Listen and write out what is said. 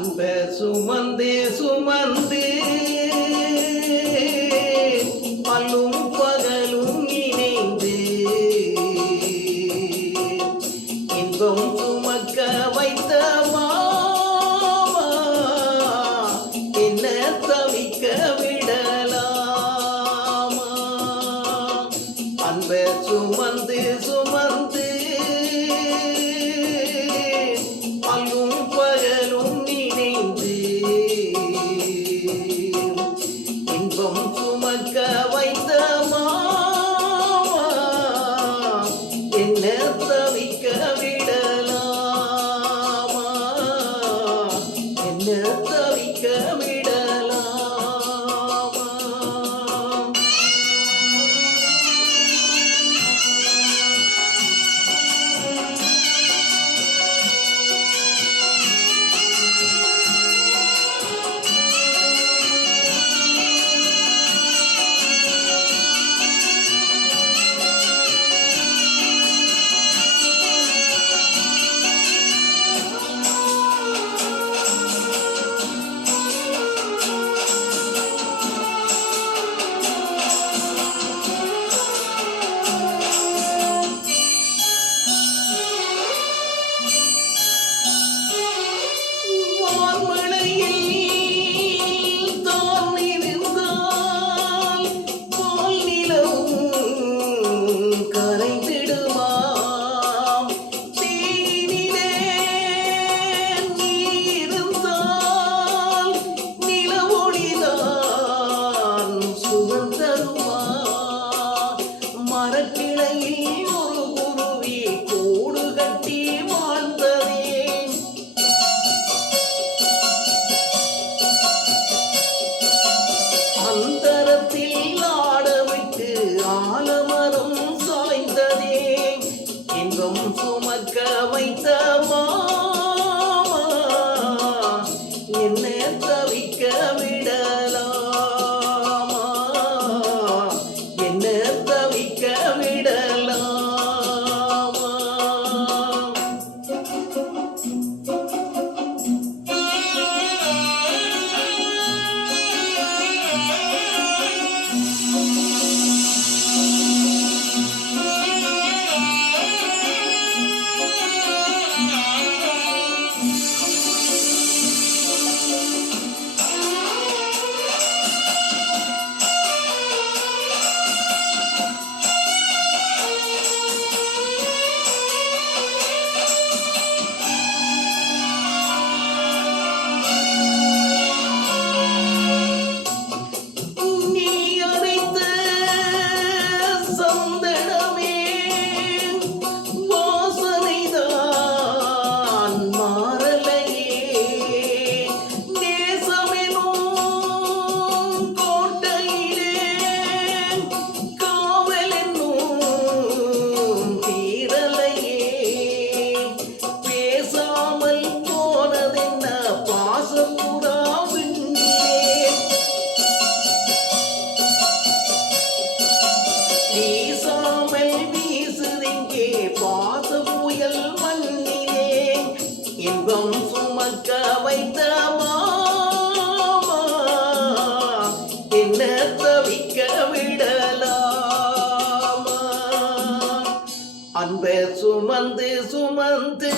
அன்ப சுமந்தே சுமந்து பல்லும் பகலும் இணைந்து இன்பம் சுமக்க வைத்த மாமா என்ன தவிக்க விடலாமா அன்ப சுமந்து சுமந்து பல்லும் பகலும் இணைந்து இன்பம் சுமக்க வைத்த மாமா என்ன தவிக்க விடலாமா என்ன தவிக்க விடலாமா மரக்கிளையில் ஒரு குருவி கூடு கட்டி வாழ்ந்ததே அந்தரத்தில் ஆடவிட்டு ஆலமரம் சாய்ந்ததே இன்பம் சுமக்க வைத்த மாமா என்ன தவிக்க விடலாமா என்ன தவிக்க விடலாமா வீசாமல் வீசுதெங்கே பாச புயல் மண்ணிலே இன்பம் சுமக்க வைத்த மாமா என்ன தவிக்க விடலாமா அன்ப சுமந்து சுமந்து